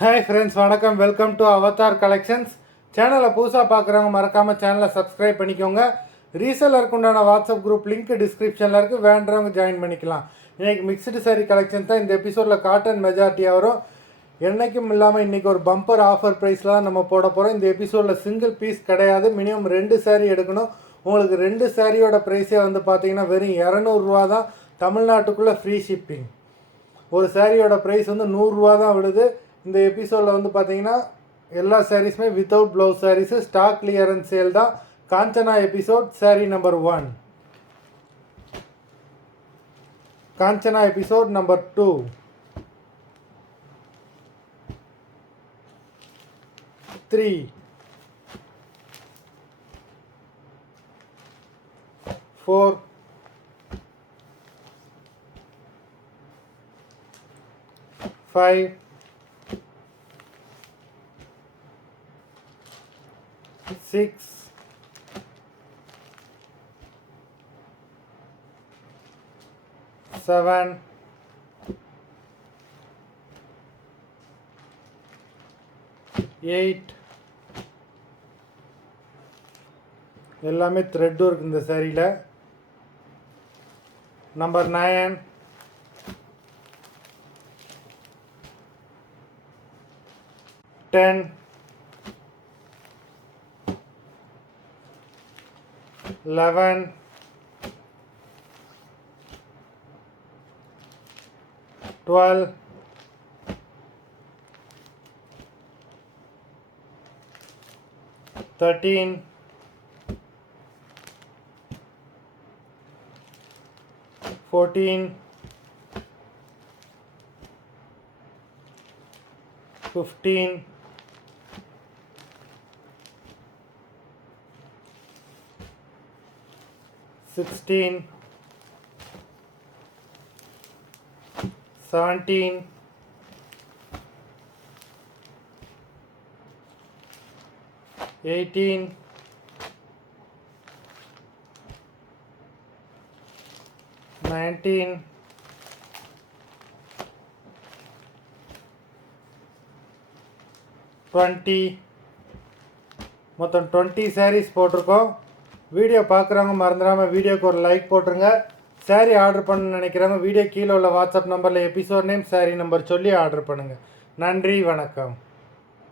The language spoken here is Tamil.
ஹாய் ஃப்ரெண்ட்ஸ், வணக்கம். Welcome to Avatar collections. சேனலை புதுசாக பார்க்குறவங்க மறக்காமல் சேனலை சப்ஸ்கிரைப் பண்ணிக்கோங்க. ரீசெல்லருக்கு உண்டான வாட்ஸ்அப் குரூப் லிங்க் டிஸ்கிரிப்ஷனில் இருக்குது, வேண்டவங்க ஜாயின் பண்ணிக்கலாம். இன்றைக்கி மிக்ஸ்டு சாரீ கலெக்ஷன் தான் இந்த எபிசோடில் காட்டன் மெஜாரிட்டியாக வரும். என்றைக்கும் இல்லாமல் இன்றைக்கி ஒரு பம்பர் ஆஃபர் ப்ரைஸில் தான் நம்ம போட போகிறோம். இந்த எபிசோடில் சிங்கிள் பீஸ் கிடையாது, மினிமம் 2 சாரீ எடுக்கணும். உங்களுக்கு 2 சாரியோட ப்ரைஸே வந்து பார்த்தீங்கன்னா வெறும் 200 தான். தமிழ்நாட்டுக்குள்ளே ஃப்ரீ ஷிப்பிங். ஒரு சாரியோட ப்ரைஸ் வந்து 100 தான் விழுது. இந்த எபிசோடில் வந்து பார்த்தீங்கன்னா எல்லா சாரீஸுமே without blouse saris, stock clearance sale தான். Kanchana episode sari number 1, Kanchana episode number 2, 3, 4, 5, 6, 7, 8. எல்லாமே த்ரெட் ஒர்க் இந்த சாரியில். நம்பர் 9, 10, 11, 12, 13, 14, 15, 16, 17, 18, 19, 20. மொத்தம் 20 சாரீஸ் போட்டிருக்கோம். வீடியோ பார்க்குறவங்க மறந்துடாமல் வீடியோக்கு ஒரு லைக் போட்டுருங்க. சாரீ ஆர்டர் பண்ணணும்னு நினைக்கிறவங்க வீடியோ கீழே உள்ள வாட்ஸ்அப் நம்பரில் எபிசோட் நேம், சாரீ நம்பர் சொல்லி ஆர்டர் பண்ணுங்கள். நன்றி, வணக்கம்.